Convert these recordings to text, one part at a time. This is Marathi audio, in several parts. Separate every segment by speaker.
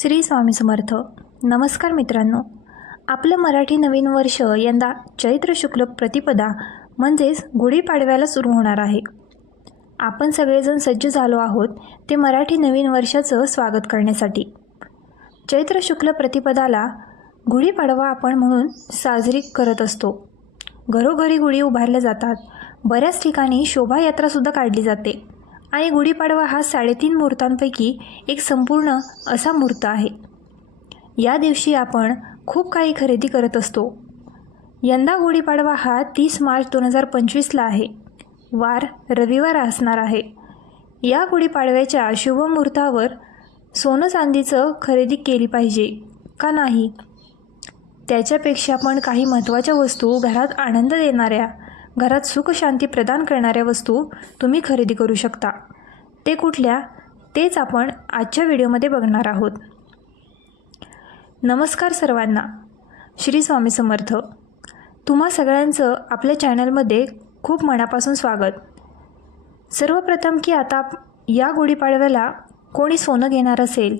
Speaker 1: श्री स्वामी समर्थ. नमस्कार मित्रांनो. आपलं मराठी नवीन वर्ष यंदा चैत्र शुक्ल प्रतिपदा म्हणजेच गुढीपाडव्याला सुरू होणार आहे. आपण सगळेजण सज्ज झालो आहोत ते मराठी नवीन वर्षाचं स्वागत करण्यासाठी. चैत्र शुक्ल प्रतिपदाला गुढीपाडवा आपण म्हणून साजरी करत असतो. घरोघरी गुढी उभारल्या जातात. बऱ्याच ठिकाणी शोभायात्रासुद्धा काढली जाते. आणि गुढीपाडवा हा साडेतीन मुहूर्तांपैकी एक संपूर्ण असा मुहूर्त आहे. या दिवशी आपण खूप काही खरेदी करत असतो. यंदा गुढीपाडवा हा तीस मार्च दोन हजार पंचवीसला आहे. वार रविवार असणार आहे. या गुढीपाडव्याच्या शुभमुहूर्तावर सोनं चांदीचं खरेदी केली पाहिजे का नाही? त्याच्यापेक्षा पण काही महत्त्वाच्या वस्तू घरात आनंद देणाऱ्या घरात सुखशांती प्रदान करणाऱ्या वस्तू तुम्ही खरेदी करू शकता. ते कुठल्या तेच आपण आजच्या व्हिडिओमध्ये बघणार आहोत. नमस्कार सर्वांना. श्री स्वामी समर्थ. तुम्हा सगळ्यांचं आपल्या चॅनलमध्ये खूप मनापासून स्वागत. सर्वप्रथम की आता या गुढीपाडव्याला कोणी सोनं घेणार असेल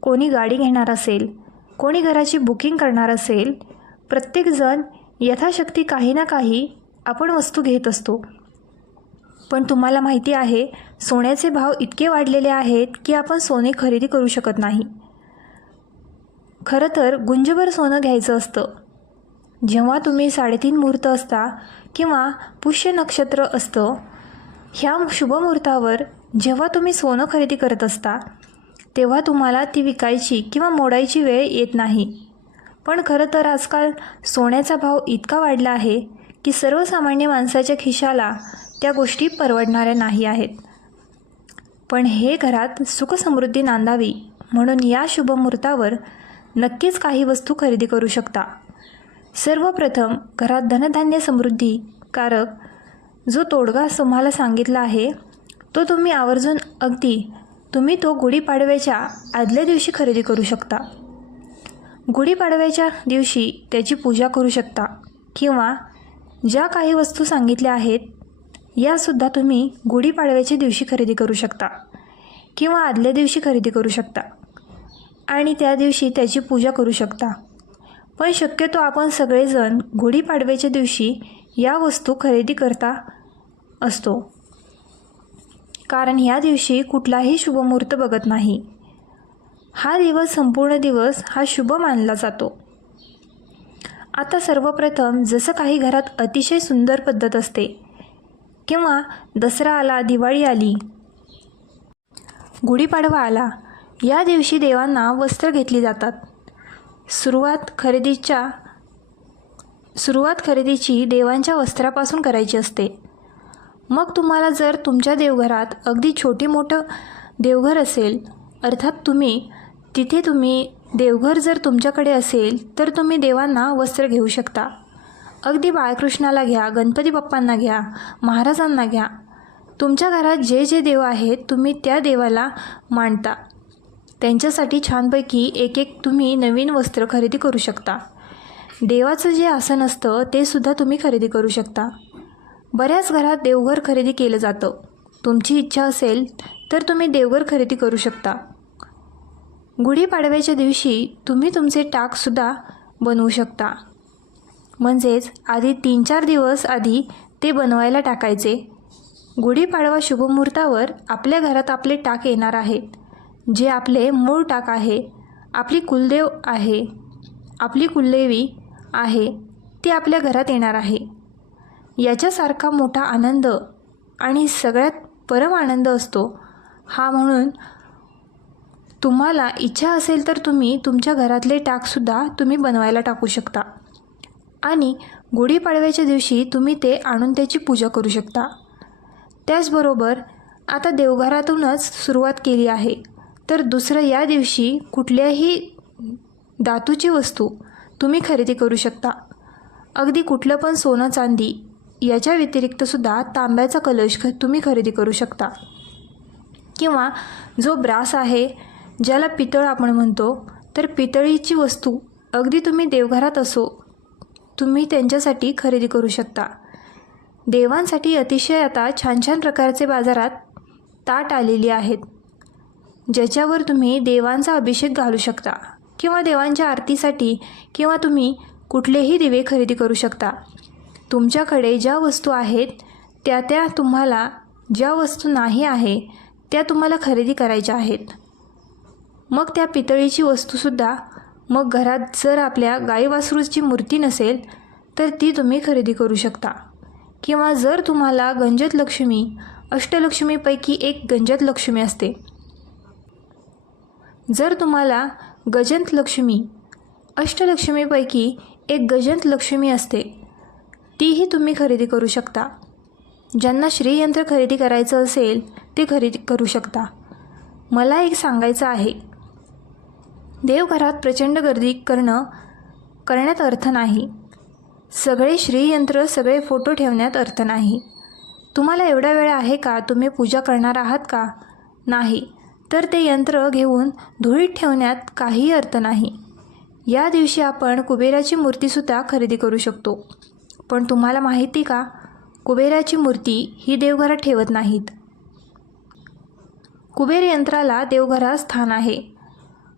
Speaker 1: कोणी गाडी घेणार असेल कोणी घराची बुकिंग करणार असेल प्रत्येकजण यथाशक्ती काही ना काही आपण वस्तू घेत असतो. पण तुम्हाला माहिती आहे सोन्याचे भाव इतके वाढलेले आहेत की आपण सोने खरेदी करू शकत नाही. खरं तर गुंजभर सोनं घ्यायचं असतं. जेव्हा तुम्ही साडेतीन मुहूर्त असता किंवा पुष्य नक्षत्र असतं ह्या शुभमुहूर्तावर जेव्हा तुम्ही सोनं खरेदी करत असता तेव्हा तुम्हाला ती विकायची किंवा मोडायची वेळ येत नाही. पण खरं तर आजकाल सोन्याचा भाव इतका वाढला आहे की सर्वसामान्य माणसाच्या खिशाला त्या गोष्टी परवडणाऱ्या नाही आहेत. पण हे घरात सुखसमृद्धी नांदावी म्हणून या शुभमुहूर्तावर नक्कीच काही वस्तू खरेदी करू शकता. सर्वप्रथम घरात धनधान्य समृद्धी कारक जो तोडगा तुम्हाला सांगितला आहे तो तुम्ही आवर्जून अगदी तुम्ही तो गुढीपाडव्याच्या आदल्या दिवशी खरेदी करू शकता. गुढीपाडव्याच्या दिवशी त्याची पूजा करू शकता किंवा ज्या काही वस्तू सांगितल्या आहेत यासुद्धा तुम्ही गुढीपाडव्याच्या दिवशी खरेदी करू शकता किंवा आदल्या दिवशी खरेदी करू शकता. आणि त्या दिवशी त्याची पूजा करू शकता. पण शक्यतो आपण सगळेजण गुढीपाडव्याच्या दिवशी या वस्तू खरेदी करता असतो. कारण ह्या दिवशी कुठलाही शुभमुहूर्त बघत नाही. हा दिवस संपूर्ण दिवस हा शुभ मानला जातो. आता सर्वप्रथम जसं काही घरात अतिशय सुंदर पद्धत असते किंवा दसरा आला दिवाळी आली गुढीपाडवा आला या दिवशी देवांना वस्त्र घेतली जातात. सुरुवात खरेदीच्या सुरुवात खरेदीची देवांच्या वस्त्रापासून करायची असते. मग तुम्हाला जर तुमच्या देवघरात अगदी छोटी मोठं देवघर असेल अर्थात तुम्ही तिथे तुम्ही देवघर जर तुमच्याकडे असेल तर तुम्ही देवांना वस्त्र घेऊ शकता. अगदी बाळकृष्णाला घ्या गणपती बाप्पांना घ्या महाराजांना घ्या. तुमच्या घरात जे जे देव आहेत तुम्ही त्या देवाला मांडता. त्यांच्यासाठी छानपैकी एक एक तुम्ही नवीन वस्त्र खरेदी करू शकता. देवाचं जे आसन असतं ते सुद्धा तुम्ही खरेदी करू शकता. बऱ्याच घरात देवघर खरेदी केलं जातं. तुमची इच्छा असेल तर तुम्ही देवघर खरेदी करू शकता. गुढीपाडव्याच्या दिवशी तुम्ही तुमचे टाकसुद्धा बनवू शकता. म्हणजेच आधी तीन चार दिवस आधी ते बनवायला टाकायचे. गुढीपाडवा शुभमुहूर्तावर आपल्या घरात आपले टाक येणार आहेत. जे आपले मूळ टाक आहे आपली कुलदेव आहे आपली कुलदेवी आहे ती आपल्या घरात येणार आहे. याच्यासारखा मोठा आनंद आणि सगळ्यात परम आनंद असतो. हा म्हणून तुम्हाला इच्छा असेल तर तुम्ही तुमच्या घरातले टाकसुद्धा तुम्ही बनवायला टाकू शकता. आणि गुढीपाडव्याच्या दिवशी तुम्ही ते आणून त्याची पूजा करू शकता. त्याचबरोबर आता देवघरातूनच सुरुवात केली आहे. तर दुसरं या दिवशी कुठल्याही धातूची वस्तू तुम्ही खरेदी करू शकता. अगदी कुठलं पण सोनं चांदी याच्या व्यतिरिक्तसुद्धा तांब्याचा कलश ख तुम्ही खरेदी करू शकता. किंवा जो ब्रास आहे ज्याला पितळ आपण म्हणतो तर पितळीची वस्तू अगदी तुम्ही देवघरात असो तुम्ही त्यांच्यासाठी खरेदी करू शकता. देवांसाठी अतिशय आता छान छान प्रकारचे बाजारात ताट आलेली आहेत ज्याच्यावर तुम्ही देवांचा अभिषेक घालू शकता किंवा देवांच्या आरतीसाठी किंवा तुम्ही कुठलेही दिवे खरेदी करू शकता. तुमच्याकडे ज्या वस्तू आहेत त्या त्या तुम्हाला ज्या वस्तू नाही आहे त्या तुम्हाला खरेदी करायच्या आहेत. मग त्या पितळीची वस्तूसुद्धा मग घरात जर आपल्या गाई वासरूची मूर्ती नसेल तर ती तुम्ही खरेदी करू शकता. किंवा जर तुम्हाला गंजत लक्ष्मी अष्टलक्ष्मीपैकी एक गंजत लक्ष्मी असते. जर तुम्हाला गजंत लक्ष्मी अष्टलक्ष्मीपैकी एक गजंत लक्ष्मी असते तीही तुम्ही खरेदी करू शकता. ज्यांना श्रीयंत्र खरेदी करायचं असेल ते खरेदी करू शकता. मला एक सांगायचं आहे. देवघरात प्रचंड गर्दी करणं करण्यात अर्थ नाही. सगळे श्रीयंत्र सगळे फोटो ठेवण्यात अर्थ नाही. तुम्हाला एवढा वेळ आहे का? तुम्ही पूजा करणार आहात का? नाही. तर ते यंत्र घेऊन धुळीत ठेवण्यात काहीही अर्थ नाही. या दिवशी आपण कुबेराची मूर्तीसुद्धा खरेदी करू शकतो. पण तुम्हाला माहिती का? कुबेराची मूर्ती ही देवघरात ठेवत नाहीत. कुबेर यंत्राला देवघरात स्थान आहे.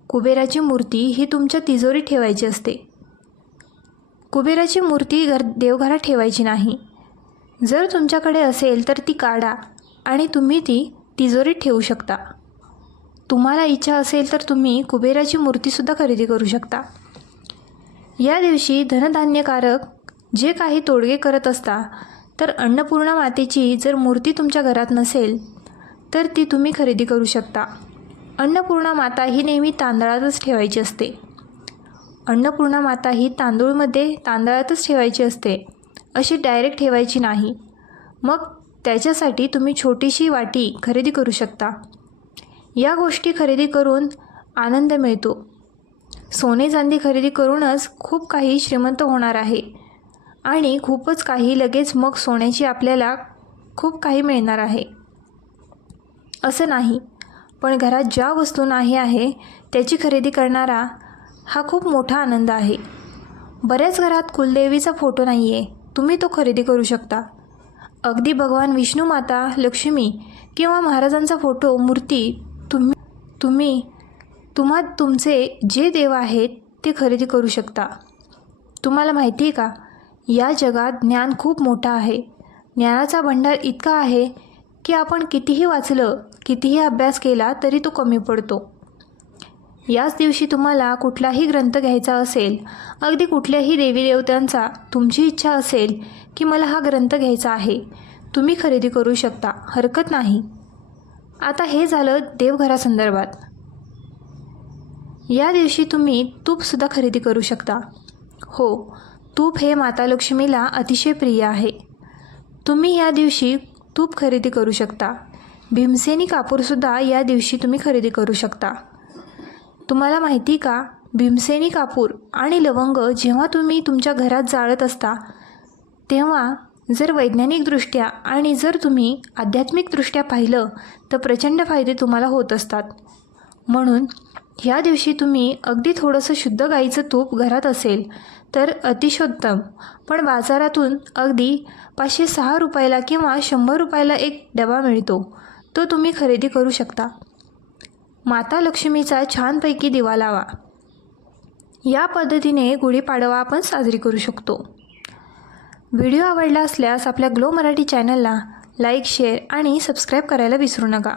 Speaker 1: कुबेराची मूर्ती ही तुमच्या तिजोरीत ठेवायची असते. कुबेराची मूर्ती घर देवघरात ठेवायची नाही. जर तुमच्याकडे असेल तर ती काढा आणि तुम्ही ती तिजोरीत ठेवू शकता. तुम्हाला इच्छा असेल तर तुम्ही कुबेराची मूर्तीसुद्धा खरेदी करू शकता. या दिवशी धनधान्यकारक जे काही तोडगे करत असता तर अन्नपूर्णा मातेची जर मूर्ती तुमच्या घरात नसेल तर ती तुम्ही खरेदी करू शकता. अन्नपूर्णा माता ही नेहमी तांदळातच ठेवायची असते. अन्नपूर्णा माता ही तांदूळमध्ये तांदळातच ठेवायची असते. अशी डायरेक्ट ठेवायची नाही. मग त्याच्यासाठी तुम्ही छोटीशी वाटी खरेदी करू शकता. या गोष्टी खरेदी करून आनंद मिळतो. सोने चांदी खरेदी करूनच खूप काही श्रीमंत होणार आहे. आणि खूपच काही लगेच मग सोन्याची आपल्याला खूप काही मिळणार आहे. असं नाही. पण घरात ज्या वस्तू नाही आहे त्याची खरेदी करणारा हा खूप मोठा आनंद आहे. बऱ्याच घरात कुलदेवीचा फोटो नाही आहे तुम्ही तो खरेदी करू शकता. अगदी भगवान विष्णू माता लक्ष्मी किंवा महाराजांचा फोटो मूर्ती तुम्ही तुम्ही तुम्हा तुमचे जे देव आहेत ते खरेदी करू शकता. तुम्हाला माहिती आहे का? या जगात ज्ञान खूप मोठा आहे. ज्ञानाचा भंडार इतका आहे की आपण कितीही वाचलं कितीही अभ्यास केला तरी तो कमी पडतो. याच दिवशी तुम्हाला कुठलाही ग्रंथ घ्यायचा असेल अगदी कुठल्याही देवी देवतांचा तुमची इच्छा असेल की मला हा ग्रंथ घ्यायचा आहे तुम्ही खरेदी करू शकता. हरकत नाही. आता हे झालं देवघरासंदर्भात. या दिवशी तुम्ही तूपसुद्धा खरेदी करू शकता. हो तूप हे माता लक्ष्मीला अतिशय प्रिय आहे. तुम्ही या दिवशी तूप खरेदी करू शकता. भीमसेनी कापूरसुद्धा या दिवशी तुम्ही खरेदी करू शकता. तुम्हाला माहिती का? भीमसेनी कापूर आणि लवंग जेव्हा तुम्ही तुमच्या घरात जाळत असता तेव्हा जर वैज्ञानिकदृष्ट्या आणि जर तुम्ही आध्यात्मिकदृष्ट्या पाहिलं तर प्रचंड फायदे तुम्हाला होत असतात. म्हणून ह्या दिवशी तुम्ही अगदी थोडंसं शुद्ध गाईचं तूप घरात असेल तर अतिशोत्तम पण बाजारातून अगदी पाचशे सहा रुपयाला किंवा शंभर रुपयाला एक डबा मिळतो. तो तुम्ही खरेदी करू शकता. माता लक्ष्मीचा छानपैकी दिवा लावा. या पद्धतीने गुढीपाडवा आपण साजरी करू शकतो. व्हिडिओ आवडला असल्यास आपल्या ग्लो मराठी चॅनलला लाईक शेअर आणि सबस्क्राईब करायला विसरू नका.